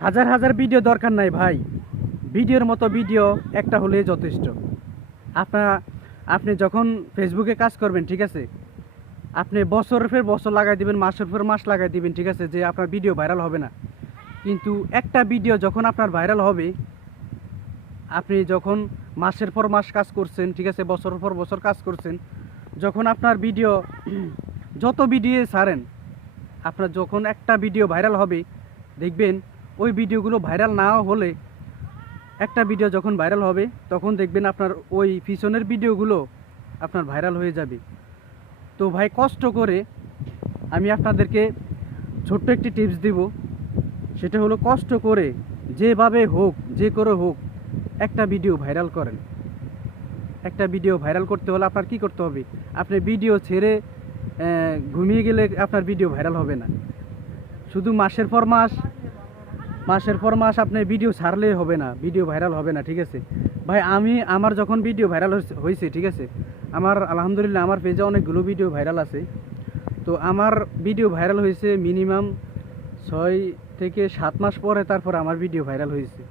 হাজার হাজার ভিডিও দরকার নাই ভাই, ভিডিওর মতো ভিডিও একটা হলেই যথেষ্ট। আপনার আপনি যখন ফেসবুকে কাজ করবেন, ঠিক আছে, আপনি বছরের পর বছর লাগাই দিবেন, মাসের পর মাস লাগাই দিবেন, ঠিক আছে, যে আপনার ভিডিও ভাইরাল হবে না। কিন্তু একটা ভিডিও যখন আপনার ভাইরাল হবে, আপনি যখন মাসের পর মাস কাজ করছেন, ঠিক আছে, বছরের পর বছর কাজ করছেন, যখন আপনার ভিডিও যত ভিডিও ছাড়েন, আপনার যখন একটা ভিডিও ভাইরাল হবে, দেখবেন ওই ভিডিওগুলো ভাইরাল না হলে একটা ভিডিও যখন ভাইরাল হবে তখন দেখবেন আপনার ওই পিছনের ভিডিওগুলো আপনার ভাইরাল হয়ে যাবে। তো ভাই কষ্ট করে আমি আপনাদেরকে ছোট্ট একটি টিপস দিব, সেটা হলো কষ্ট করে যেভাবে হোক, যে করে হোক, একটা ভিডিও ভাইরাল করেন। একটা ভিডিও ভাইরাল করতে হলে আপনার কি করতে হবে? আপনি ভিডিও ছেড়ে ঘুমিয়ে গেলে আপনার ভিডিও ভাইরাল হবে না। শুধু মাসের পর মাস আপনি ভিডিও ছাড়লেই হবে না, ভিডিও ভাইরাল হবে না, ঠিক আছে ভাই। আমার যখন ভিডিও ভাইরাল হয়েছে, ঠিক আছে, আমার আলহামদুলিল্লাহ আমার পেজে অনেকগুলো ভিডিও ভাইরাল আছে। তো আমার ভিডিও ভাইরাল হয়েছে মিনিমাম 6 থেকে 7 মাস পরে, তারপর আমার ভিডিও ভাইরাল হয়েছে।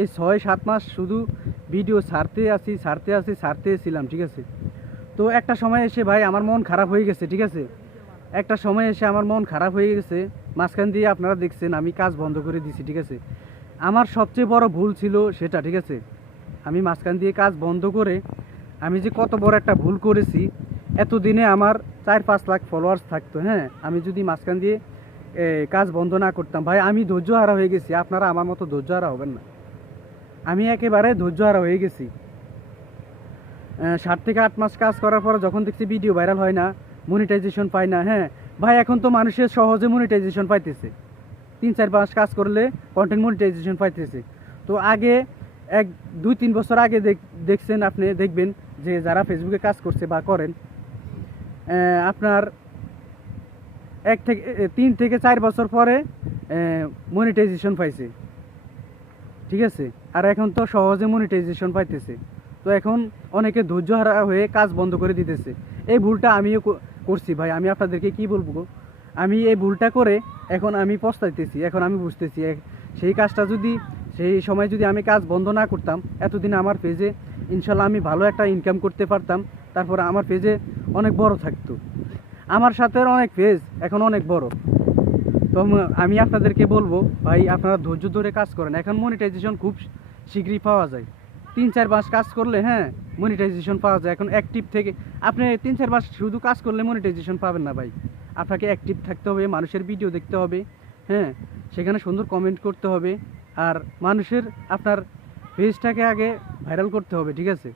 এই 6-7 মাস শুধু ভিডিও ছাড়তেছিলাম, ঠিক আছে। তো একটা সময় এসে ভাই আমার মন খারাপ হয়ে গেছে, ঠিক আছে, একটা সময় এসে আমার মন খারাপ হয়ে গেছে। মাঝখান দিয়ে আপনারা দেখছেন আমি কাজ বন্ধ করে দিছি, ঠিক আছে। আমার সবচেয়ে বড় ভুল ছিল সেটা, ঠিক আছে। আমি মাঝখান দিয়ে কাজ বন্ধ করে আমি যে কত বড় একটা ভুল করেছি। এতদিনে আমার 4-5 লাখ ফলোয়ার্স থাকতো, হ্যাঁ, আমি যদি মাঝখান দিয়ে কাজ বন্ধ না করতাম, ভাই আমি ধৈর্য হারা হয়ে গেছি। আপনারা আমার মতো ধৈর্য হারা হবেন না, আমি একেবারে ধৈর্য হারা হয়ে গেছি। 7 থেকে 8 মাস কাজ করার পর যখন দেখছি ভিডিও ভাইরাল হয় না, মনিটাইজেশন পায় না, হ্যাঁ ভাই, এখন তো মানুষের সহজে মনিটাইজেশন পাইতেছে। 3-4 মাস কাজ করলে কন্টেন্ট মনিটাইজেশন পাইতেছে। তো আগে 1-2-3 বছর আগে দেখছেন, আপনি দেখবেন যে যারা ফেসবুকে কাজ করছে বা করেন, আপনার 3 থেকে 4 বছর পরে মনিটাইজেশন পাইছে, ঠিক আছে। আর এখন তো সহজে মনিটাইজেশন পাইতেছে। তো এখন অনেকে ধৈর্য হারা হয়ে কাজ বন্ধ করে দিতেছে। এই ভুলটা আমিও করছি ভাই, আমি আপনাদেরকে কি বলবো, আমি এই ভুলটা করে এখন আমি পস্তাইতেছি। এখন আমি বুঝতেছি সেই কাজটা যদি সেই সময় যদি আমি কাজ বন্ধ না করতাম, এতদিন আমার পেজে ইনশাল্লাহ আমি ভালো একটা ইনকাম করতে পারতাম। তারপরে আমার পেজে অনেক বড় থাকতো, আমার সাথে অনেক পেজ এখন অনেক বড়। তো আমি আপনাদেরকে বলবো ভাই, আপনারা ধৈর্য ধরে কাজ করেন। এখন মনিটাইজেশন খুব শীঘ্রই পাওয়া যায়। 3-4 মাস কাজ করলে, হ্যাঁ, মনিটাইজেশন পাওয়া যায়। এখন অ্যাক্টিভ থেকে আপনি 3-4 মাস শুধু কাজ করলে মনিটাইজেশন পাবেন না ভাই। আপনাকে অ্যাক্টিভ থাকতে হবে, মানুষের ভিডিও দেখতে হবে, হ্যাঁ, সেখানে সুন্দর কমেন্ট করতে হবে, আর আপনার পেজটাকে আগে ভাইরাল করতে হবে, ঠিক আছে।